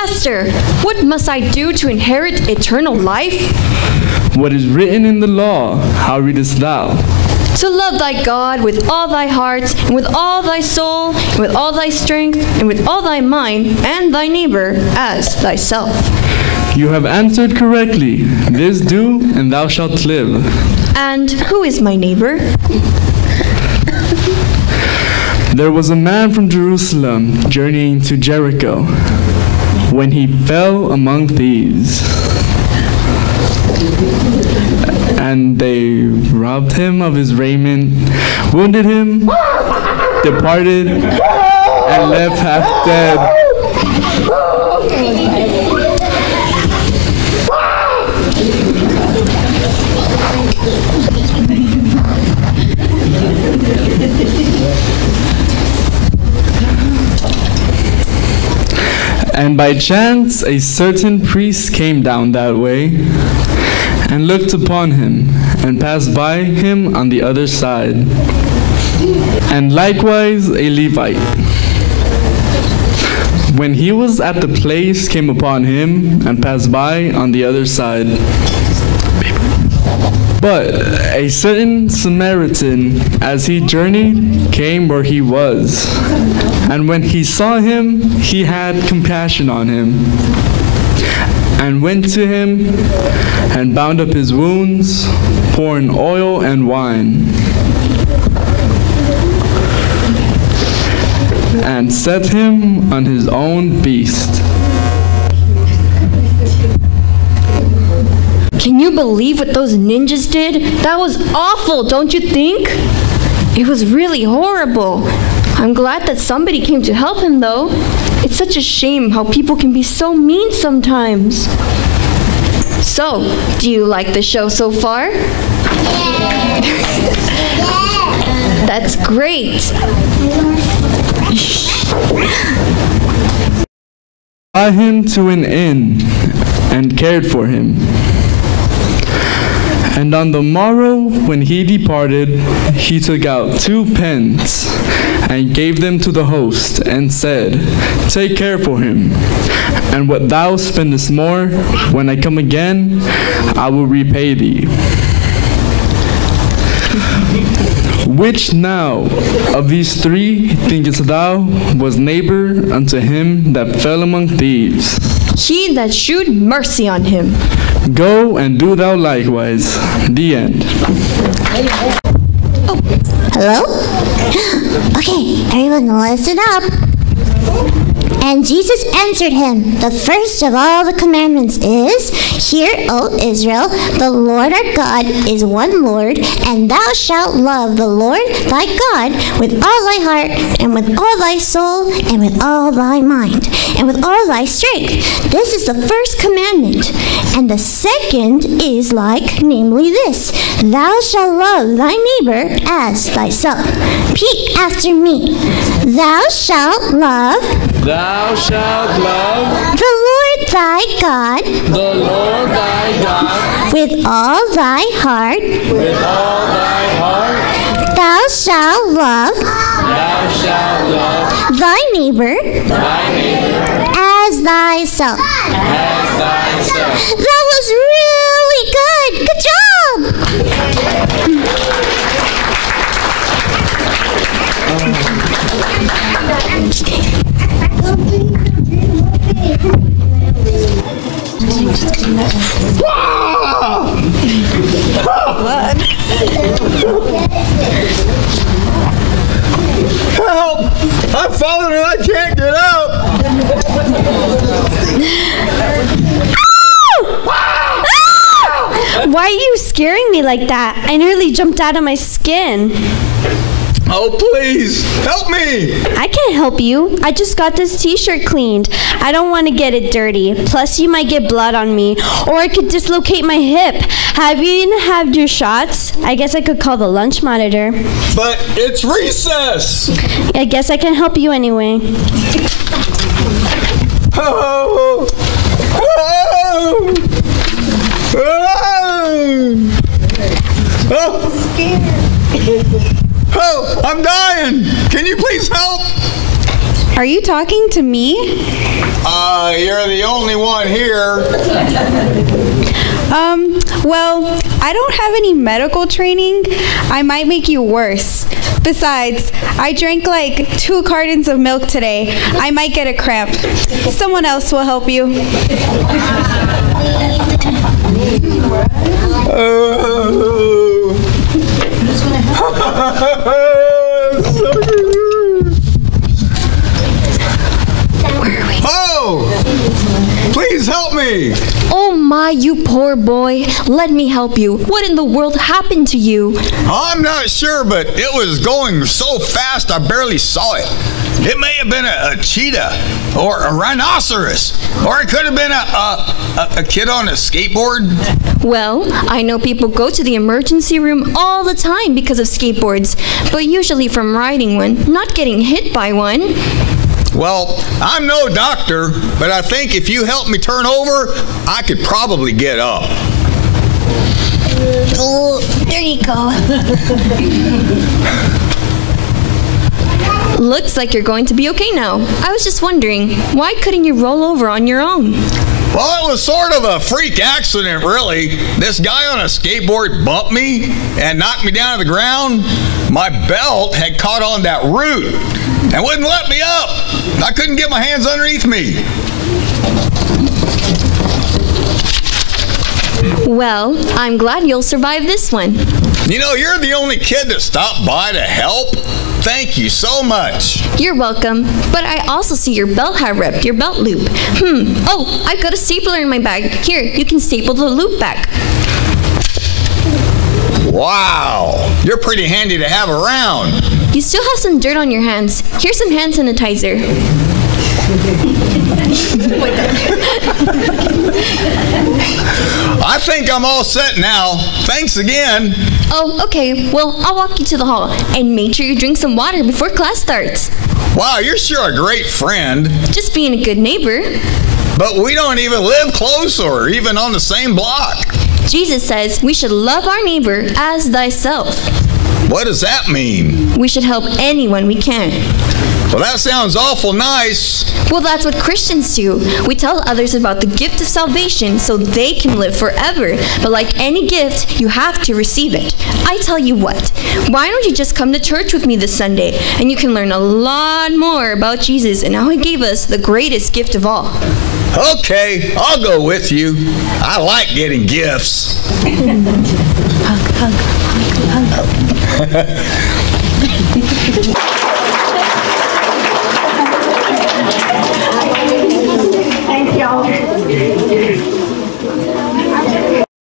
Master, what must I do to inherit eternal life? What is written in the law, how readest thou? To love thy God with all thy heart, and with all thy soul, and with all thy strength, and with all thy mind, and thy neighbor as thyself. You have answered correctly. This do, and thou shalt live. And who is my neighbor? There was a man from Jerusalem journeying to Jericho when he fell among thieves. And they robbed him of his raiment, wounded him, departed, and left half dead. And by chance a certain priest came down that way, and looked upon him, and passed by him on the other side. And likewise a Levite, when he was at the place, came upon him, and passed by on the other side. But a certain Samaritan, as he journeyed, came where he was. And when he saw him, he had compassion on him, and went to him, and bound up his wounds, pouring oil and wine, and set him on his own beast. Can you believe what those ninjas did? That was awful, don't you think? It was really horrible. I'm glad that somebody came to help him, though. It's such a shame how people can be so mean sometimes. So, do you like the show so far? Yeah. That's great. Brought him to an inn and cared for him. And on the morrow, when he departed, he took out 2 pence and gave them to the host, and said, Take care for him, and what thou spendest more, when I come again, I will repay thee. Which now of these 3 thinkest thou was neighbor unto him that fell among thieves? He that shewed mercy on him. Go and do thou likewise. The end. Oh, hello? Okay, everyone listen up. And Jesus answered him, The first of all the commandments is, Hear, O Israel, the Lord our God is one Lord, and thou shalt love the Lord thy God with all thy heart, and with all thy soul, and with all thy mind, and with all thy strength. This is the first commandment. And the second is like, namely this, Thou shalt love thy neighbor as thyself. Repeat after me. Thou shalt love. Thou shalt love the Lord thy God. The Lord thy God with all thy heart. With all thy heart. Thou shalt love. Thou shalt love thy neighbor. Thy neighbor as thyself. As thyself. That was really good. Good job. Help! I'm falling and I can't get up! Why are you scaring me like that? I nearly jumped out of my skin. Oh, please, help me! I can't help you. I just got this t-shirt cleaned. I don't want to get it dirty. Plus, you might get blood on me, or I could dislocate my hip. Have you even had your shots? I guess I could call the lunch monitor. But it's recess! I guess I can help you anyway. Oh! Oh! Oh! Oh! Oh, I'm dying! Can you please help? Are you talking to me? You're the only one here. Well, I don't have any medical training. I might make you worse. Besides, I drank like 2 cartons of milk today. I might get a cramp. Someone else will help you. Oh! Please help me! Oh my, you poor boy. Let me help you. What in the world happened to you? I'm not sure, but it was going so fast I barely saw it. It may have been a cheetah or a rhinoceros, or it could have been a kid on a skateboard. Well, I know people go to the emergency room all the time because of skateboards, but usually from riding one, not getting hit by one. Well, I'm no doctor, but I think if you help me turn over, I could probably get up. Oh, there you go. Looks like you're going to be okay now. I was just wondering, why couldn't you roll over on your own? Well, it was sort of a freak accident, really. This guy on a skateboard bumped me and knocked me down to the ground. My belt had caught on that root and wouldn't let me up. I couldn't get my hands underneath me. Well, I'm glad you'll survive this one. You know, you're the only kid that stopped by to help. Thank you so much. You're welcome. But I also see your belt hat ripped, your belt loop. Oh, I've got a stapler in my bag. Here, you can staple the loop back. Wow, you're pretty handy to have around. You still have some dirt on your hands. Here's some hand sanitizer. I think I'm all set now. Thanks again. Oh, okay. Well, I'll walk you to the hall. And make sure you drink some water before class starts. Wow, you're sure a great friend. Just being a good neighbor. But we don't even live close or even on the same block. Jesus says we should love our neighbor as thyself. What does that mean? We should help anyone we can. Well, that sounds awful nice. Well, that's what Christians do. We tell others about the gift of salvation so they can live forever. But like any gift, you have to receive it. I tell you what, why don't you just come to church with me this Sunday and you can learn a lot more about Jesus and how he gave us the greatest gift of all. Okay, I'll go with you. I like getting gifts. Hug.